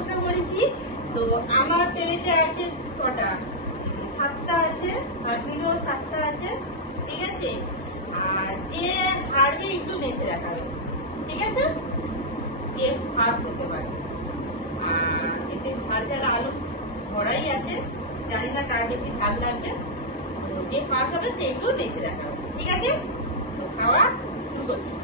বসে পড়েছি। তো আমার প্লেটে আছে কটা, 7টা আছে, বাকিরও 7টা আছে, ঠিক আছে। আর যে হারবে একটু নেচে দেখাবে, ঠিক আছে, যে ফার্স্ট হতে পারে। আর এতে ঝাল ঝাল আলু ভরাই আছে, জানি না কার বেশি ঝাল লাগবে। তো যে ফার্স্ট হবে সে একটু নেচে দেখাবে, ঠিক আছে। তো খাওয়া শুরু করছি।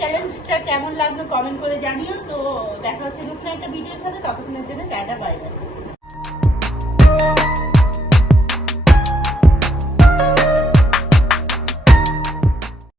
চ্যালেঞ্জটা কেমন লাগলো কমেন্ট করে জানিও। তো দেখা হচ্ছে নতুন একটা ভিডিওর সাথে, ততক্ষণের জন্য টাটা, বাই বাই।